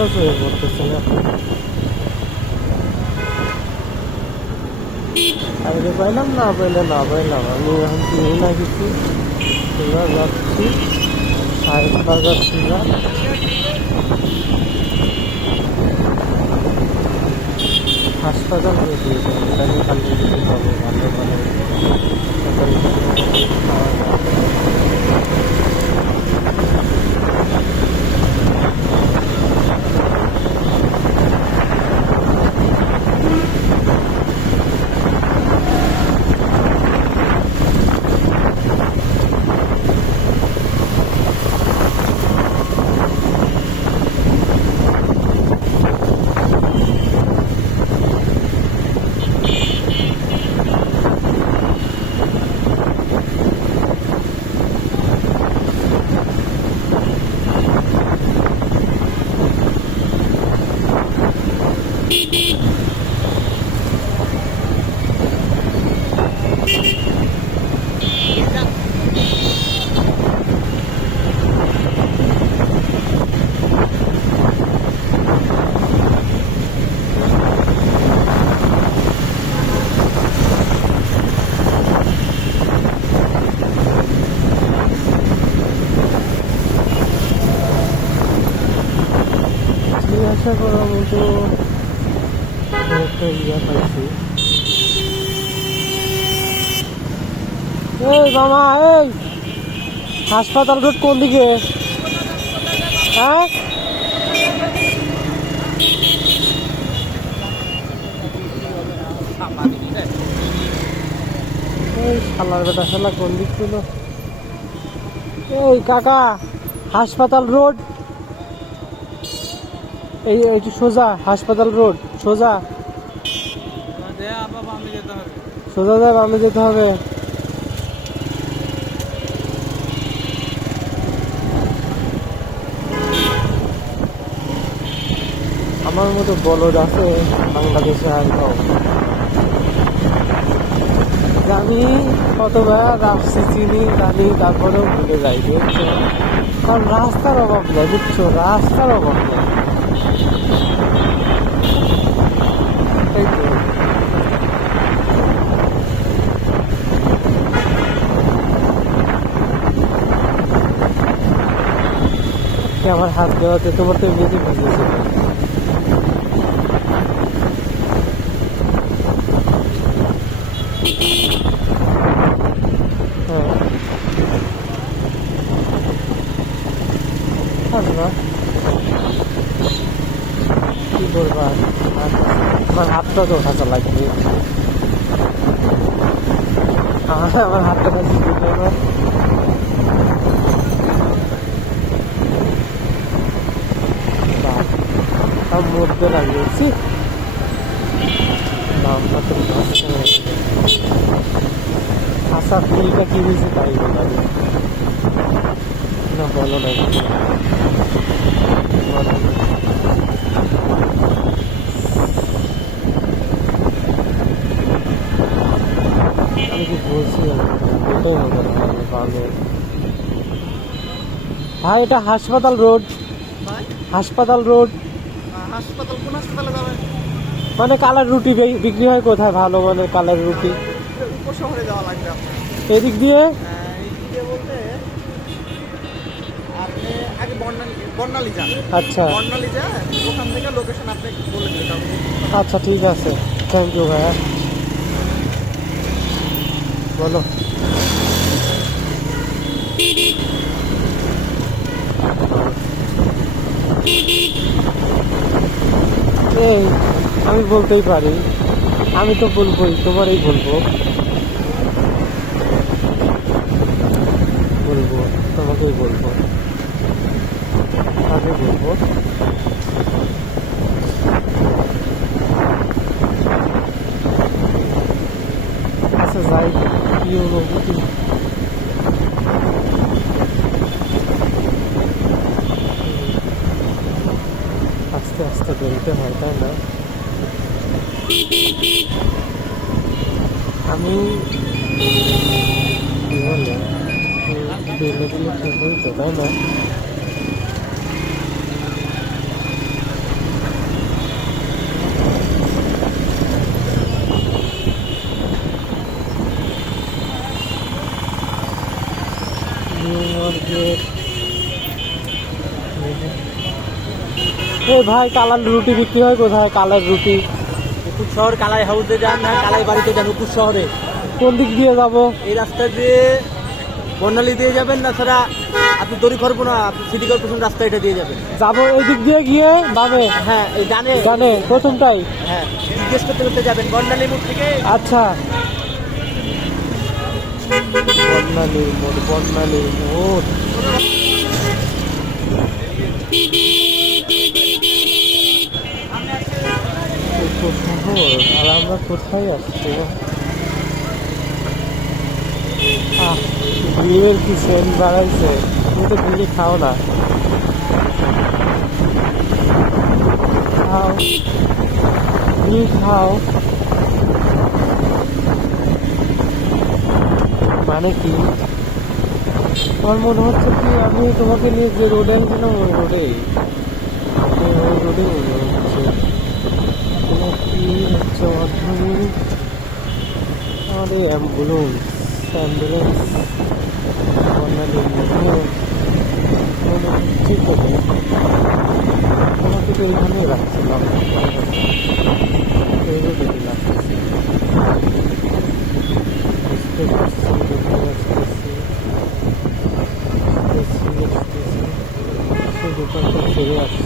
বাতাস হয়ে পড়তেছে না। আগে পাইলাম না পাইলে না পাইলাম, আমি এখন চিনি না কিছু। এবার যাচ্ছি সাহেব বাজার ছিল, হাসপাতাল হয়েছে এখানে খালি কিছু পাবো ভালো ভালো খাওয়া যায়। আশা করার মতো একটা ইয়া পাইছি। এই মামা, এই হাসপাতাল রোড কোন দিকে? হ্যাঁ, এই শালার বেটা শালা কোন দিক ছিল? এই কাকা, হাসপাতাল রোড এই একটু সোজা, হাসপাতাল রোড সোজা সোজা যায়, বামে যেতে হবে। আমার মতো বলদ আছে বাংলাদেশে আর কম। আমি কতবার আসছি, চিনি জানি, তারপরেও ভুলে যাই, বুঝছো? কারণ রাস্তার অভাব নেই, বুঝছো, রাস্তার অভাব নেই। এই তো আমার হাত দেওয়াতে তোমার তো এমনিতে বুঝেছে। হ্যাঁ, আসবা কি করবা? আমার হাতটা তো ওঠাতে লাগবে, আমার হাতটা কাছে দিতে হবে। সব মধ্যে লাগিয়েছি নামটা তো আশা ফুলটা কি হয়েছে তাই বললাম না, বলো না আমি কি বলছি, এটাই হবে না ভালো। হ্যাঁ, এটা হাসপাতাল রোড। হাসপাতাল রোড হাসপাতাল কোন হাসপাতালে যাবে? মানে কালার রুটি বিক্রি হয় কোথায় ভালো মানে কালার রুটি? উপশহরে যাওয়া লাগবে আপনার। এদিক দিয়ে এদিক দিয়ে বলতে আপনি আগে বর্ণালী যান। আচ্ছা বর্ণালী যান, ওখান থেকে লোকেশন আপনি বলে দিলেন। আচ্ছা, ঠিক আছে, থ্যাংক ইউ ভাইয়া। বলো। এই আমি বলতেই পারি, আমি তো বলবোই, তোমারই বলবো, বলবো তোমাকেই বলবো, আগে বলবো। আচ্ছা যাই, কি অনুভূতি? আস্তে আস্তে বলতে হয়, তাই না? আমি কি বলে বেলে দিলে ঠিক হইতো, তাই না? এই ভাই কালার রুটি বিক্রি হয় কোথায়? কালার রুটি উপর শহর কালাই হাউসে যান না কালাই বাড়িতে যান উপর শহরে কোন দিক দিয়ে যাব? এই রাস্তা দিয়ে বর্ণালী দিয়ে যাবেন না ছাড়া আপনি দড়ি করবো না আপনি সিটি কর্পোরেশন রাস্তা এটা দিয়ে যাবেন যাবো এই দিক দিয়ে গিয়ে বামে? হ্যাঁ এই ডানে জানে প্রথমটাই? হ্যাঁ জিজ্ঞেস করতে করতে যাবেন বর্ণালী মোড় থেকে আচ্ছা বর্ণালীর মোড়, বর্ণালীর মোড়। আর আমরা কোথায় আসছি? বিয়ের কি সেন্ট বাড়াইছে? তুমি তো বিয়ে খাও না। খাও, বিয়ে খাও। মানে কি? আমার মনে হচ্ছে কি আমি তোমাকে নিয়ে যে রোডে আসছিলাম ওই রোডেই, ওই রোডে মনে হচ্ছে। কি হচ্ছে মাধ্যমিক আমাদের অ্যাম্বুলেন্স, অ্যাম্বুলেন্স বর্ণালীর মধ্যে মনে হচ্ছে তো। তোমাকে তো এইখানেই রাখছিলাম, এই রোডে রাখছি। বুঝতে পারছি দোকানটা ছেড়ে আসছি।